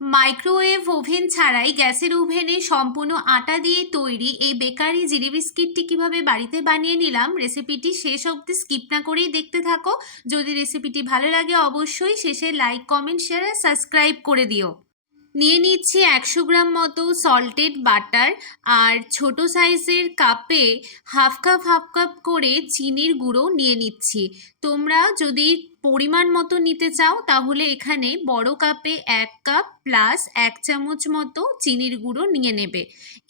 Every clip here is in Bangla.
মাইক্রোওয়েভ ওভেন ছাড়াই গ্যাসের ওভেনে সম্পূর্ণ আটা দিয়ে তৈরি এই বেকারি জিরি বিস্কিটটি কীভাবে বাড়িতে বানিয়ে নিলাম, রেসিপিটি শেষ অবধি স্কিপ না করেই দেখতে থাকো। যদি রেসিপিটি ভালো লাগে অবশ্যই শেষে লাইক, কমেন্ট, শেয়ার আর সাবস্ক্রাইব করে দিও। নিয়ে নিচ্ছি একশো গ্রাম মতো সল্টেড বাটার আর ছোট সাইজের কাপে হাফ কাপ হাফ কাপ করে চিনির গুঁড়ো নিয়ে নিচ্ছি। তোমরা যদি পরিমাণ মতো নিতে চাও, তাহলে এখানে বড় কাপে এক কাপ প্লাস এক চামচ মতো চিনির গুঁড়ো নিয়ে নেবে।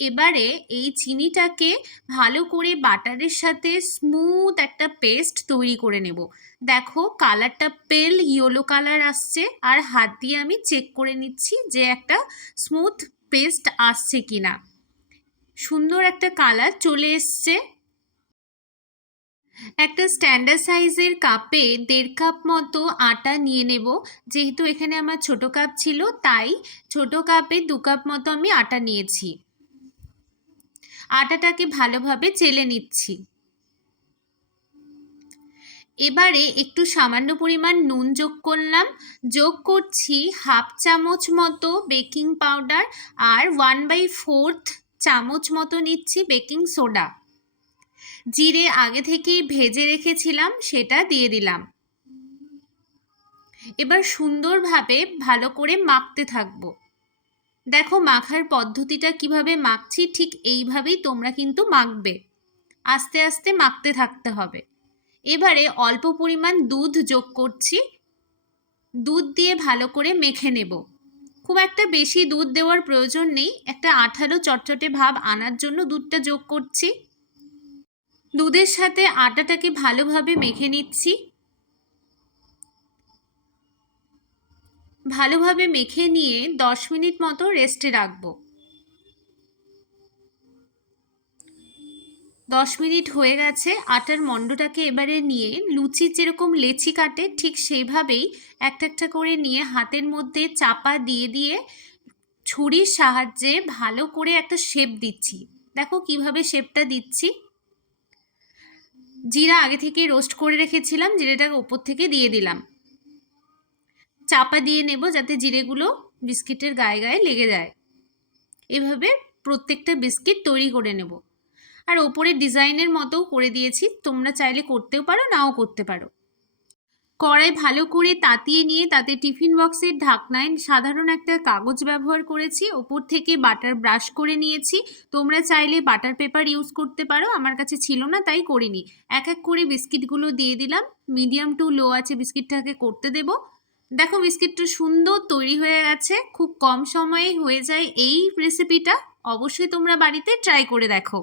এবারে এই চিনিটাকে ভালো করে বাটারের সাথে স্মুথ একটা পেস্ট তৈরি করে নেব। দেখো কালারটা পেল ইয়েলো কালার আসছে, আর হাত দিয়ে আমি চেক করে নিচ্ছি যে একটা স্মুথ পেস্ট আসছে কিনা। সুন্দর একটা কালার চলে এসছে। একটা স্ট্যান্ডার্ড সাইজের কাপে দেড় কাপ মতো আটা নিয়ে নেব। যেহেতু এখানে আমার ছোট কাপ ছিল, তাই ছোট কাপে দু কাপ মতো আমি আটা নিয়েছি। আটাটাকে ভালোভাবে চেলে নিচ্ছি। এবারে একটু সামান্য পরিমাণ নুন যোগ করলাম। যোগ করছি হাফ চামচ মতো বেকিং পাউডার আর ওয়ান বাই ফোর্থ চামচ মতো নিচ্ছি বেকিং সোডা জিরে আগে থেকেই ভেজে রেখেছিলাম, সেটা দিয়ে দিলাম। এবার সুন্দরভাবে ভালো করে মাখতে থাকব। দেখো মাখার পদ্ধতিটা কীভাবে মাখছি, ঠিক এইভাবেই তোমরা কিন্তু মাখবে। আস্তে আস্তে মাখতে থাকতে হবে। এবারে অল্প পরিমাণ দুধ যোগ করছি। দুধ দিয়ে ভালো করে মেখে নেব। খুব একটা বেশি দুধ দেওয়ার প্রয়োজন নেই, একটা আঠালো চটচটে ভাব আনার জন্য দুধটা যোগ করছি। দুধের সাথে আটাটাকে ভালোভাবে মেখে নিচ্ছি। ভালোভাবে মেখে নিয়ে দশ মিনিট মতো রেস্টে রাখব। দশ মিনিট হয়ে গেছে, আটার মণ্ডটাকে এবারে নিয়ে লুচির যেরকম লেচি কাটে ঠিক সেইভাবেই একটা একটা করে নিয়ে হাতের মধ্যে চাপা দিয়ে দিয়ে ছুরির সাহায্যে ভালো করে একটা শেপ দিচ্ছি। দেখো কীভাবে শেপটা দিচ্ছি। জিরা আগে থেকে রোস্ট করে রেখেছিলাম, জিরেটাকে ওপর থেকে দিয়ে দিলাম। চাপা দিয়ে নেব যাতে জিরেগুলো বিস্কিটের গায়ে গায়ে লেগে যায়। এভাবে প্রত্যেকটা বিস্কিট তৈরি করে নেব। আর ওপরে ডিজাইনের মতোও করে দিয়েছি, তোমরা চাইলে করতেও পারো, নাও করতে পারো। কড়াই ভালো করে তাতিয়ে নিয়ে তাতে টিফিন বক্সের ঢাকনায় সাধারণ একটা কাগজ ব্যবহার করেছি। ওপর থেকে বাটার ব্রাশ করে নিয়েছি। তোমরা চাইলে বাটার পেপার ইউজ করতে পারো। আমার কাছে ছিল না, তাই করিনি। এক এক করে বিস্কিটগুলো দিয়ে দিলাম। মিডিয়াম টু লো আছে বিস্কিটটাকে করতে দেব। দেখো বিস্কিটটা সুন্দর তৈরি হয়ে গেছে। খুব কম সময়ে হয়ে যায় এই রেসিপিটা অবশ্যই তোমরা বাড়িতে ট্রাই করে দেখো।